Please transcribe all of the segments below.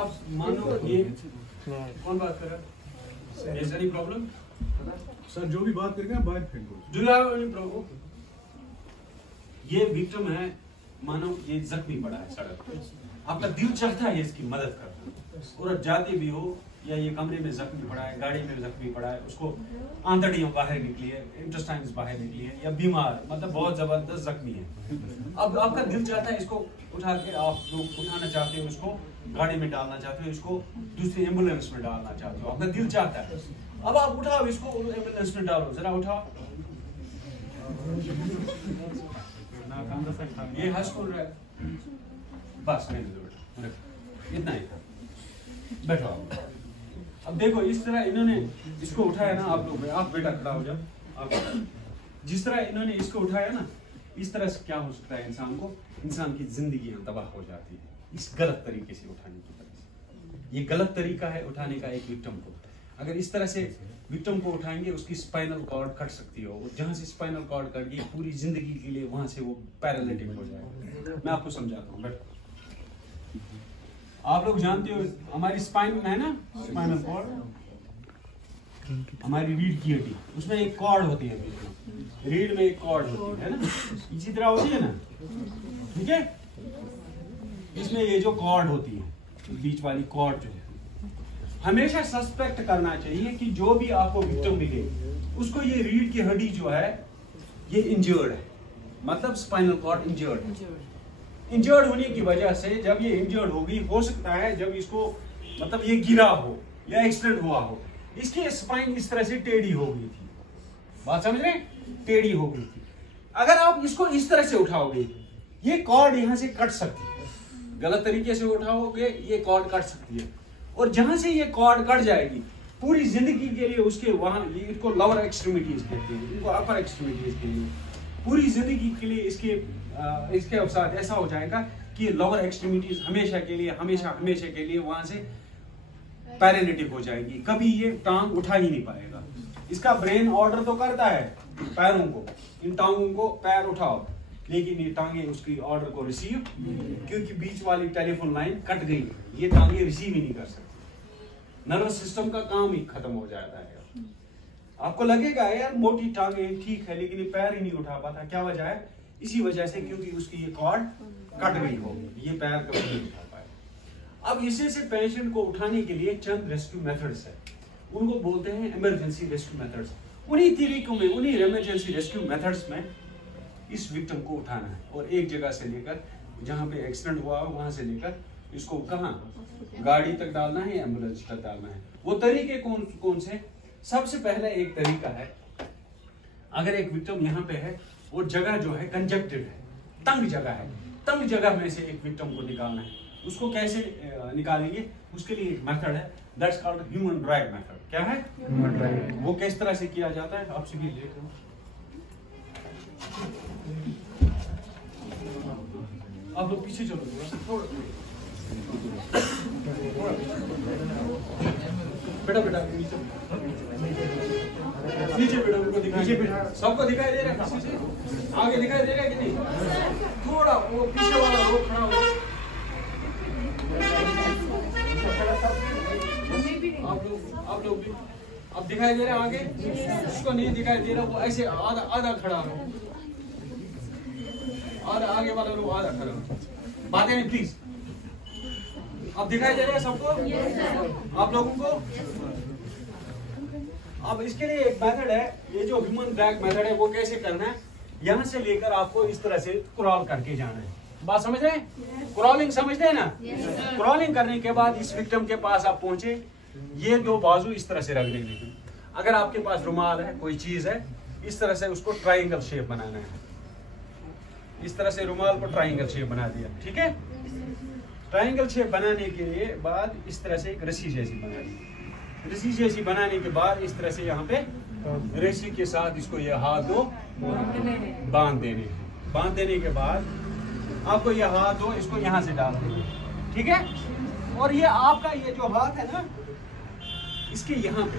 आप मानो ये कौन बात कर रहा है? Is any problem? सर जो भी बात करेंगे बाहर फेंको। Do you have any problem? ये विक्टिम है, मानो ये जख्मी पड़ा है सड़क पे, आपका दिल चाहता है इसकी मदद करना, और जाते भी हो या ये कमरे में जख्मी पड़ा है, गाड़ी में जख्मी पड़ा है, उसको आंतड़ियों बाहर निकली है, इंटेस्टाइन्स बाहर निकली है, या बीमार मतलब बहुत जबरदस्त जख्मी है। अब आपका दिल चाहता है इसको उठा के, आप लोग उठाना चाहते हो, इसको गाड़ी में डालना चाहते हो, इसको दूसरी एम्बुलेंस में डालना चाहते हो, आपका दिल चाहता है। अब आप उठाओ इसको, एम्बुलेंस में डालो, जरा उठाओ। ये हंस बोल रहा है, बस नहीं दो, इतना ही था, बैठो आप। अब देखो इस तरह इन्होंने इसको उठाया ना, आप लोग, आप बेटा खड़ा हो जाओ, आप जिस तरह इन्होंने इसको उठाया ना, इस तरह से क्या हो सकता है इंसान की जिंदगी तबाह हो जाती है इस गलत तरीके से उठाने की वजह से। ये गलत तरीका है उठाने का एक विक्टिम को। अगर इस तरह से विक्टिम को उठाएंगे, उसकी स्पाइनल कॉर्ड कट सकती हो, जहां से स्पाइनल कॉर्ड कट गई पूरी जिंदगी के लिए वहां से वो पैरालिटिक हो जाएगा। मैं आपको समझाता हूँ, बैठो। आप लोग जानते हो हमारी स्पाइन में है ना, स्पाइनल कॉर्ड, हमारी रीढ़ की हड्डी, उसमें एक कॉर्ड होती है, रीढ़ में एक कॉर्ड होती है ना, इसी तरह होती है ना, ठीक है। इसमें ये जो कॉर्ड होती है, बीच वाली कॉर्ड जो है, हमेशा सस्पेक्ट करना चाहिए कि जो भी आपको विक्टिम मिले उसको ये रीढ़ की हड्डी जो है ये इंजर्ड है, मतलब स्पाइनल कॉर्ड इंजर्ड है। इंजर्ड होने की वजह से जब ये इंजर्ड होगी, हो सकता है जब इसको मतलब ये गिरा हो या एक्सीडेंट हुआ हो, इसकी स्पाइन इस तरह से टेढ़ी हो गई थी, बात समझ रहे, टेढ़ी हो गई थी। अगर आप इसको इस तरह से उठाओगे, ये कॉर्ड यहाँ से कट सकती है, गलत तरीके से उठाओगे ये कॉर्ड कट सकती है, और जहां से ये कॉर्ड कट जाएगी पूरी जिंदगी के लिए उसके वहां, ये इनको लोअर एक्सट्रीमिटीज कहते हैं, इनको अपर एक्सट्रीमिटीज कहते हैं, पूरी जिंदगी के लिए इसके साथ ऐसा हो जाएगा कि लोअर एक्सट्रीमिटीज हमेशा के लिए वहां से पैरालिटिक हो जाएगी, कभी ये टांग उठा ही नहीं पाएगा। इसका ब्रेन ऑर्डर तो करता है पैरों को, इन टांगों को पैर उठाओ, लेकिन ये टांगे उसकी ऑर्डर को रिसीव, क्योंकि बीच वाली टेलीफोन लाइन कट गई, ये टांगे रिसीव ही नहीं कर सकती, नर्वस सिस्टम का काम ही खत्म हो जाता है। आपको लगेगा यार मोटी टांगे ठीक है, लेकिन ये पैर ही नहीं उठा पाता, क्या वजह है? इसी वजह से क्योंकि उसकी ये कॉर्ड कट गई होगी, ये पैर कभी नहीं उठा पाए। अब इसे से पेशेंट को उठाने के लिए चंद रेस्क्यू मेथड्स है, उनको बोलते हैं इमरजेंसी रेस्क्यू मेथड्स। उन्हीं तरीकों में, उन्हीं इमरजेंसी रेस्क्यू मेथड्स में इस विक्टिम को उठाना है, और एक जगह से लेकर जहां पे एक्सीडेंट हुआ हो वहां से लेकर इसको कहां, गाड़ी तक डालना है या एम्बुलेंस तक डालना है। वो तरीके कौन से? सबसे पहले एक तरीका है, अगर एक विक्टिम यहाँ पे है और जगह जो है कंजक्टेड है, तंग जगह है, तंग जगह में से एक विक्टिम को निकालना है। उसको कैसे निकालेंगे? उसके लिए एक मेथड है, that's called human drag method. क्या है? Human drag. वो किस तरह से किया जाता है आपसे भी देख लो। आप लोग पीछे चलो बेटा, बेटा नीचे बेटा, उनको दिखाई, सबको दिखाई दे रहा है, आगे दिखाई दे रहा है कि नहीं? थोड़ा वो पीछे वाला रोड खड़ा हो, आप लोग भी अब दिखाई दे रहा है, आगे उसको नहीं दिखाई दे रहा, वो ऐसे आधा खड़ा हो, और आगे वाला लोग आधा खड़ा हो, बातें नहीं प्लीज। अब दिखाई दे रहा है सबको, आप लोगों को? अब इसके लिए एक मेथड है, ये जो ह्यूमन ड्रैग मेथड है, वो कैसे करना है? यहाँ से लेकर आपको इस तरह से क्रॉल करके जाना है, बात समझ रहे हैं? क्रॉलिंग समझते हैं ना? क्रॉलिंग करने के बाद इस विक्टिम के पास आप पहुंचे, ये दो बाजू इस तरह से रख देंगे। अगर आपके पास रुमाल है, कोई चीज है, इस तरह से उसको ट्राइंगल शेप बनाना है, इस तरह से रुमाल को ट्राइंगल शेप बना दिया, ठीक है? ट्राइंगल शेप बनाने के लिए बाद इस तरह से एक रस्सी जैसी बना दी, रस्सी जैसी बनाने के बाद इस तरह से यहाँ पे रस्सी के साथ इसको ये हाथ दो बांध देने, बांध देने के बाद आपको ये हाथ दो, इसको यहाँ से डाल देंगे, ठीक है? और ये आपका ये जो हाथ है ना, इसके यहाँ पे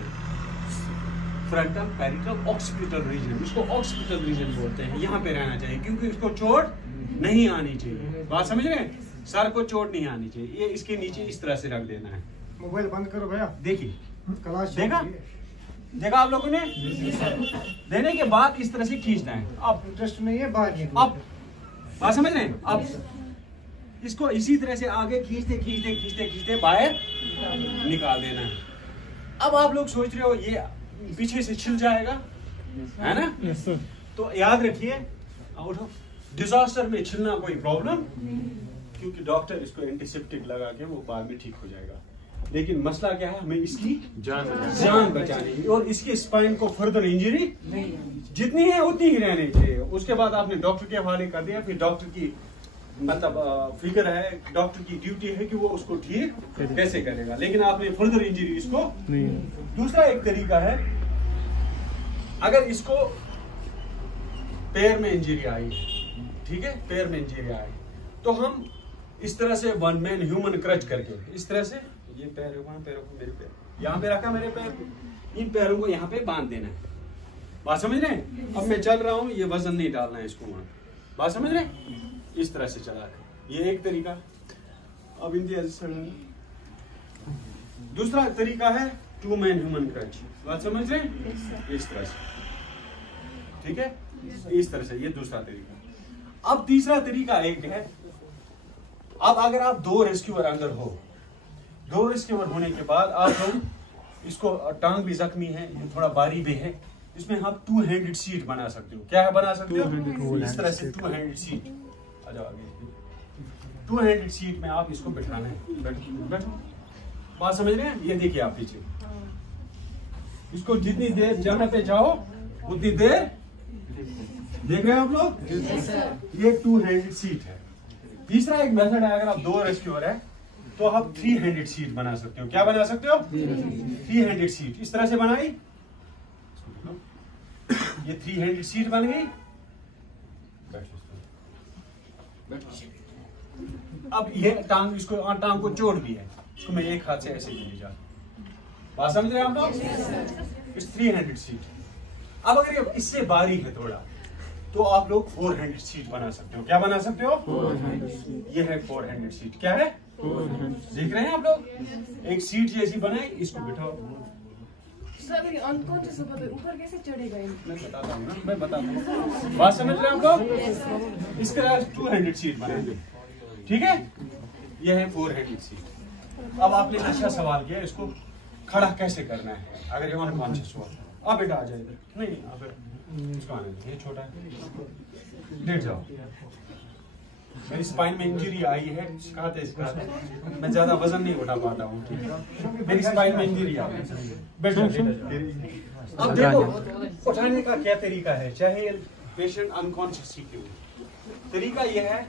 फ्रंटल पैरिटल ऑक्सीपिटल रीजन, इसको ऑक्सीपिटल रीजन बोलते हैं, यहाँ पे रहना चाहिए, क्योंकि इसको चोट नहीं आनी चाहिए, बात समझ रहे हैं? सर को चोट नहीं आनी चाहिए, ये इसके नीचे इस तरह से रख देना है। मोबाइल बंद करो भैया। देखिए, क्लास देखा आप लोगों ने? देने के बाद इस तरह से खींचना है। अब इंटरेस्ट नहीं है बाहर अब बात समझ रहे हैं? अब इसको इसी तरह से आगे खींचते खींचते खींचते खींचते बाहर निकाल देना है। अब आप लोग सोच रहे हो ये पीछे से छिल जाएगा, है ना? Yes sir. तो याद रखिए, उठो, डिजास्टर में छिलना कोई प्रॉब्लम, क्योंकि डॉक्टर इसको एंटीसेप्टिक लगा के वो बाद में ठीक हो जाएगा। लेकिन मसला क्या है, हमें इसकी जान बचानी है और इसके स्पाइन को फर्दर इंजरी जितनी है उतनी ही रहनी चाहिए। उसके बाद आपने डॉक्टर के हवाले कर दिया, फिर डॉक्टर की मतलब फिक्र है, डॉक्टर की ड्यूटी है कि वो उसको ठीक कैसे करेगा, लेकिन आपने फर्दर इंजरी इसको नहीं। दूसरा एक तरीका है, अगर इसको पैर में इंजरी आई, ठीक है, पैर में इंजरी आई, तो हम इस तरह से वन मैन ह्यूमन क्रच करके इस तरह से ये पैरों को मेरे पैर यहाँ पे रखा, मेरे पैर, इन पैरों को यहाँ पे बांध देना है। बात समझ रहे हैं? अब मैं चल रहा हूँ, ये वजन नहीं डालना है इसको वहां। बात समझ रहे हैं? इस तरह से चला कर, ये एक तरीका। अब दूसरा तरीका है टू मैन ह्यूमन क्रच। बात समझ रहे हैं? इस तरह से, ठीक है, इस तरह से, ये दूसरा तरीका। अब तीसरा तरीका एक है, अब अगर आप दो रेस्क्यूअर अंदर हो, दो रेस्क्यूअर होने के बाद आप लोग इसको, टांग भी जख्मी है, ये थोड़ा बारी भी है, इसमें आप टू हैंडेड सीट बना सकते हो। क्या है बना सकते हो? इस तरह से टू हैंडेड सीट। आ जाओ आगे। टू हैंडेड सीट में आप इसको बिठाना है। बैठो। बात समझ रहे हैं? ये देखिए आप पीछे, इसको जितनी देर जहाँ पे जाओ उतनी देर, देख रहे हैं आप लोग? ये टू हैंडेड सीट है। तीसरा एक मेथड है, अगर आप दो रेस्क्यूअर है तो आप थ्री हैंडेड सीट बना सकते हो। क्या बना सकते हो? Three handed seat. इस तरह से बनाई, ये थ्री हैंडेड सीट बन गई। अब ये टांग, इसको टांग को चोट भी है, इसको मैं एक हाथ से ऐसे ले जा। बात समझ रहे हैं आप लोग? इस थ्री हैंडेड सीट। अब अगर ये इससे बारी है थोड़ा, तो आप लोग फोर हैंडेड सीट बना सकते हो। क्या बना सकते हो? ये है फोर हैंडेड सीट। क्या है? देख रहे हैं आप लोग? एक सीट जैसी बनाई, इसको बिठाओ। ऊपर कैसे चढ़ेगा? मैं बताता हूँ ना, मैं बताता हूँ। बात समझ रहे हैं आप लोग? इसके बाद टू हैंडेड सीट बनाएंगे, ठीक है? ये है फोर हैंडेड सीट। अब आपने अच्छा सवाल किया, इसको खड़ा कैसे करना है अगर ये अनकॉन्शियस हुआ। अब बेटा आ जाए इधर। नहीं, अब इसको आने दो, ये छोटा है, लेट जाओ। मेरी स्पाइन में इंजरी आई है, सिखाते मैं ज्यादा वजन नहीं उठा पाता हूँ, ठीक है? मेरी स्पाइन में इंजरी आई है। बैठो। अब देखो उठाने का क्या तरीका है, चाहे पेशेंट अनकॉन्शियस ही क्यों। तरीका यह है,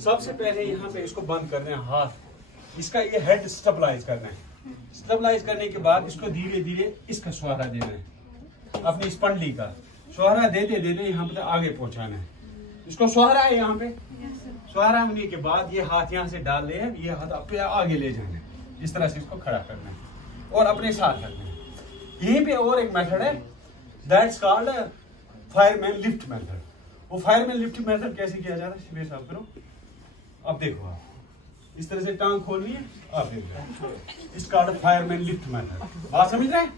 सबसे पहले यहाँ पे इसको बंद करना है, हाथ इसका ये हेड स्टेबलाइज करना है। स्टेबलाइज करने के बाद इसको धीरे धीरे इसका सहारा देना है, अपनी स्पंडली का सहारा देते देते यहाँ पे आगे पहुंचाना है। इसको सहारा है यहाँ पे, सहारा होने के बाद ये हाथ यहाँ से डाल ले, ये हाथ अपने आगे ले जाना है, इस तरह से इसको खड़ा करना है और अपने साथ रखना है। यहीं पे और एक मेथड है, that's called fireman lift method. वो फायरमैन लिफ्ट मेथड कैसे किया जाता है, सीधे साफ करो। अब देखो आप इस तरह से टांग खोलनी है, आप देख रहे हैं, इस कॉल्ड फायरमैन लिफ्ट मेथड। बात समझ रहे हैं?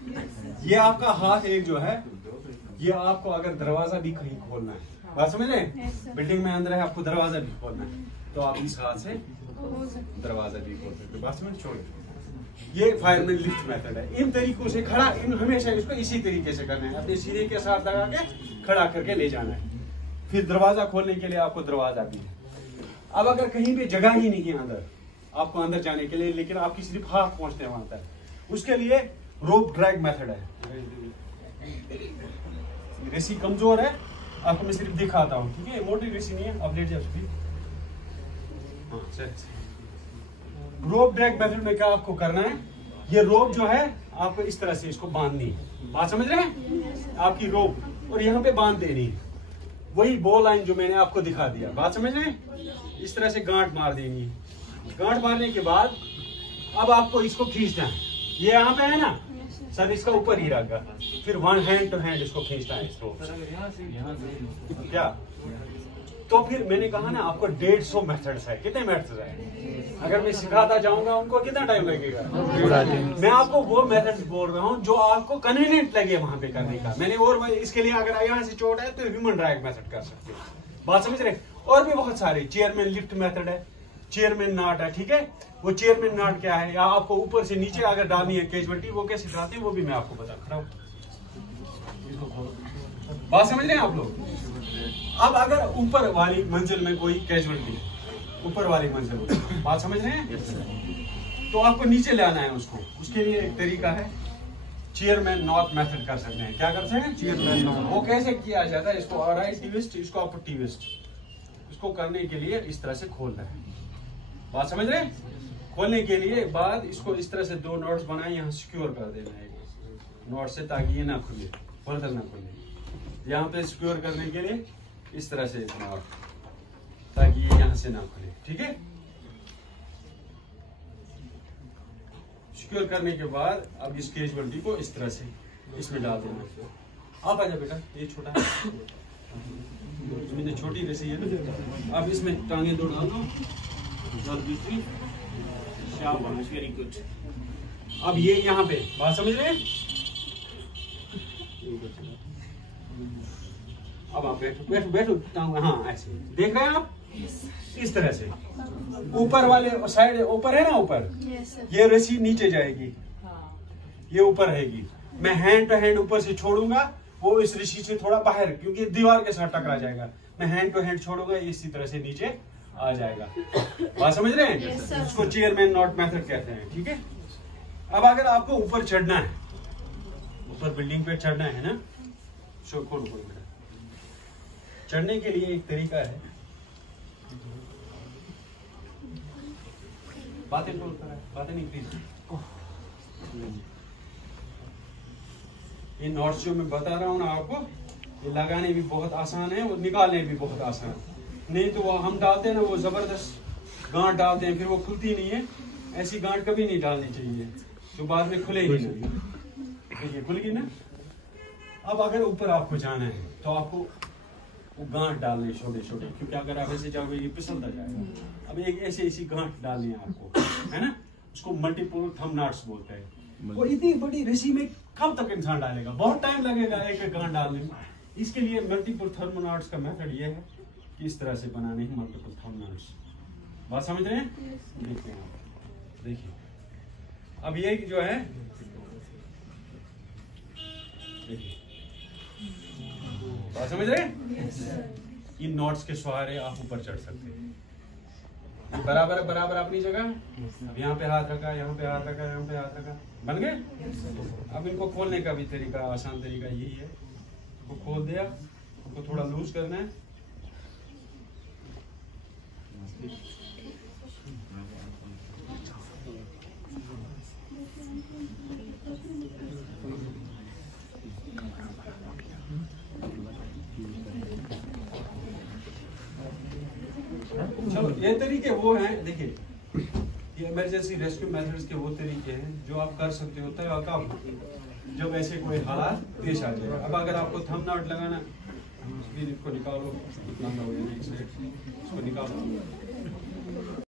ये आपका हाथ एक जो है, ये आपको अगर दरवाजा भी कहीं खोलना है, बात समझ रहे हैं? बिल्डिंग में अंदर है, आपको दरवाजा भी खोलना है, तो आप इस हाथ से दरवाजा भी खोल सकते हो। बात समझ? छोड़, ये फायरमैन लिफ्ट मेथड है। इन तरीकों से खड़ा, इन हमेशा इसको इसी तरीके से करना है, अपने सीने के साथ लगा के खड़ा करके ले जाना है। फिर दरवाजा खोलने के लिए आपको दरवाजा भी है। अब अगर कहीं पे जगह ही नहीं है अंदर, आपको अंदर जाने के लिए, लेकिन आपकी सिर्फ हाथ पहुंचते हैं वहां तक, उसके लिए रोप ड्रैग मेथड है। रेसी कमजोर है, आपको मैं सिर्फ दिखाता हूँ, ठीक है? मोटी रेसी नहीं है, आप लेट जाओ। रोप ड्रैग मेथड में क्या आपको करना है, ये रोप जो है आपको इस तरह से इसको बांधनी है। बात समझ रहे हैं? आपकी रोप, और यहाँ पे बांध देनी है, वही बॉल लाइन जो मैंने आपको दिखा दिया। बात समझ रहे हैं? इस तरह से गांठ मार देनी है। गांठ मारने के बाद अब आपको इसको खींचना है, ये यहाँ पे है ना सर, इसका ऊपर ही रखा, फिर वन हैंड टू हैंड इसको खींचना है। इसको क्या तो फिर मैंने कहा ना आपको 150 मेथड्स है। कितने मेथड्स है? अगर मैं सिखाता जाऊंगा उनको कितना टाइम लगेगा? मैं आपको वो मेथड्स बोल रहा हूँ जो आपको कन्वीनियंट लगे वहां पे करने का। मैंने और इसके लिए अगर यहाँ से चोट है तो ह्यूमन ड्रैग मेथड कर सकते हो। बात समझ रहे? और भी बहुत सारे चेयरमैन लिफ्ट मेथड है, चेयरमैन नॉट है। ठीक है, वो चेयरमैन नॉट क्या है, या आपको ऊपर से नीचे अगर डालनी है कैजुअलिटी, वो कैसे डालते हैं वो भी मैं आपको बता रहा हूँ। बात समझ रहे हैं आप लोग? अब अगर ऊपर वाली मंजिल में कोई कैजुअलिटी, ऊपर वाली मंजिल, बात समझ रहे हैं, तो आपको नीचे ले आना है उसको। उसके लिए एक तरीका है, चेयरमैन नॉट मेथड कर सकते हैं। क्या करते हैं? Chairman not. वो कैसे किया जाता है? इसको राइट ट्विस्ट, इसको अपर ट्विस्ट। इसको करने के लिए इस तरह से खोलना है। बात समझ रहे हैं? खोलने के लिए बाद इसको इस तरह से 2 नॉट्स बनाए, यहाँ सिक्योर कर देना है नॉट से, ताकि ये ना खुले, फर्दर ना खुले। यहाँ पे सिक्योर करने के लिए इस तरह से नॉट, ताकि ये यहाँ से ना खुले। ठीक है, सिक्योर करने के बाद अब इस कैजुअलिटी को इस तरह से इसमें डाल देना। आप आ जाओ बेटा, ये छोटा है, इसमें छोटी वैसे है ना। अब इसमें टांगे 2 डाल दो, दूसरी, शाबाश, वेरी गुड। अब ये यहाँ पे, बात समझ रहे हैं? अब आप बैठो बैठो बैठो, टांग, हाँ ऐसे देख रहे हैं आप, इस तरह से। ऊपर वाले साइड ऊपर है ना, ऊपर ये रस्सी नीचे जाएगी, ये ऊपर रहेगी। मैं हैंड टू हैंड ऊपर से छोड़ूंगा, वो इस रस्सी से थोड़ा बाहर, क्योंकि दीवार के साथ टकरा जाएगा। मैं हैंड टू हैंड छोड़ूंगा, इसी तरह से नीचे आ जाएगा। बात समझ रहे हैं? इसको चेयरमैन नॉट मेथड कहते हैं। ठीक है, अब अगर आपको ऊपर चढ़ना है, ऊपर बिल्डिंग पे चढ़ना है ना, खोलो, चढ़ने के लिए एक तरीका है, बातें नहीं प्लीज। ये नॉट्स जो मैं बता रहा हूँ ना आपको, ये लगाने भी बहुत आसान है और निकालने भी बहुत आसान है। नहीं तो वो हम डालते हैं ना, वो जबरदस्त गांठ डालते हैं, फिर वो खुलती नहीं है। ऐसी गांठ कभी नहीं डालनी चाहिए, तो बाद में खुलेगी नहीं। देखिए खुल गई ना। अब अगर ऊपर आपको जाना है तो आपको वो गांठ डालने छोटे छोटे, क्योंकि अगर आप ऐसे जाओगे ये फिसलता जाएगा। अब एक ऐसी गांठ डालनी है आपको, है ना। उसको मल्टीपल थंब नॉट्स बोलते हैं। वो इतनी बड़ी रस्सी में कब तक इंसान डालेगा? बहुत टाइम लगेगा एक गांठ डालने में। इसके लिए मल्टीपल थंब नॉट्स का मेथड ये है कि इस तरह से बनाने हैं मल्टीपल थंब नॉट्स। बात समझ रहे हैं? देखिए अब ये जो है, देखिए, बात समझ रहे हैं? इन नॉट्स के सहारे आप ऊपर चढ़ सकते हैं। बराबर बराबर अपनी जगह। अब यहाँ पे हाथ रखा, यहाँ पे हाथ रखा, यहाँ पे हाथ रखा, बन गए। अब इनको खोलने का भी तरीका, आसान तरीका यही है। इनको खोल दिया, इनको थोड़ा लूज करना है। चलो ये तरीके वो हैं। देखिए ये इमरजेंसी रेस्क्यू मेथड्स के वो तरीके हैं जो आप कर सकते होते हैं कब, जब ऐसे कोई हालात पेश आ जाए। अब अगर आपको थंब नॉट लगाना, इसको निकालो, इसको निकालो।